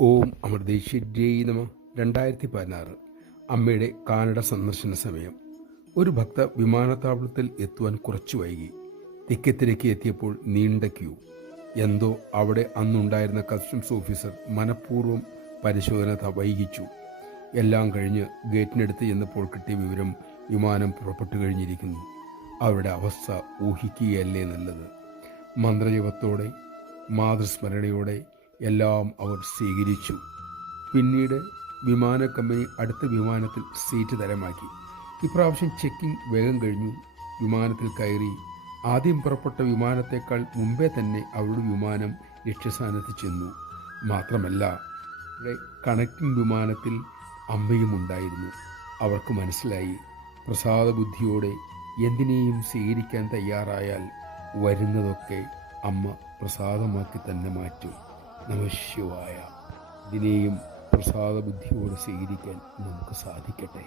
ഓം അമൃതേശ്വര്യായി നമ. 2016 അമ്മയുടെ കാനഡ സന്ദർശന സമയം. ഒരു ഭക്ത വിമാനത്താവളത്തിൽ എത്തുവാൻ കുറച്ചു വൈകി. തിക്കിത്തിരക്കി എത്തിയപ്പോൾ നീണ്ട ക്യൂ. എന്തോ അവിടെ അന്നുണ്ടായിരുന്ന കസ്റ്റംസ് ഓഫീസർ മനഃപൂർവ്വം പരിശോധന വൈകിച്ചു. എല്ലാം കഴിഞ്ഞ് ഗേറ്റിനടുത്ത് ചെന്നപ്പോൾ കിട്ടിയ വിവരം വിമാനം പുറപ്പെട്ടു കഴിഞ്ഞിരിക്കുന്നു. അവരുടെ അവസ്ഥ ഊഹിക്കുകയല്ലേ നല്ലത്. മന്ത്രജപത്തോടെ മാതൃസ്മരണയോടെ എല്ലാം അവർ സ്വീകരിച്ചു. പിന്നീട് വിമാന കമ്പനി അടുത്ത വിമാനത്തിൽ സീറ്റ് തരമാക്കി. ഇപ്രാവശ്യം ചെക്കിംഗ് വേഗം കഴിഞ്ഞു. വിമാനത്തിൽ കയറി. ആദ്യം പുറപ്പെട്ട വിമാനത്തേക്കാൾ മുമ്പേ തന്നെ അവരുടെ വിമാനം ലക്ഷ്യസ്ഥാനത്ത് ചെന്നു. മാത്രമല്ല, കണക്റ്റിംഗ് വിമാനത്തിൽ അമ്മയും ഉണ്ടായിരുന്നു. അവർക്ക് മനസ്സിലായി, പ്രസാദ ബുദ്ധിയോടെ എന്തിനേയും സ്വീകരിക്കാൻ തയ്യാറായാൽ വരുന്നതൊക്കെ അമ്മ പ്രസാദമാക്കി തന്നെ മാറ്റും. നമഃശിവായ. ഇതിനെയും പ്രസാദ ബുദ്ധിയോടെ സ്വീകരിക്കാൻ നമുക്ക് സാധിക്കട്ടെ.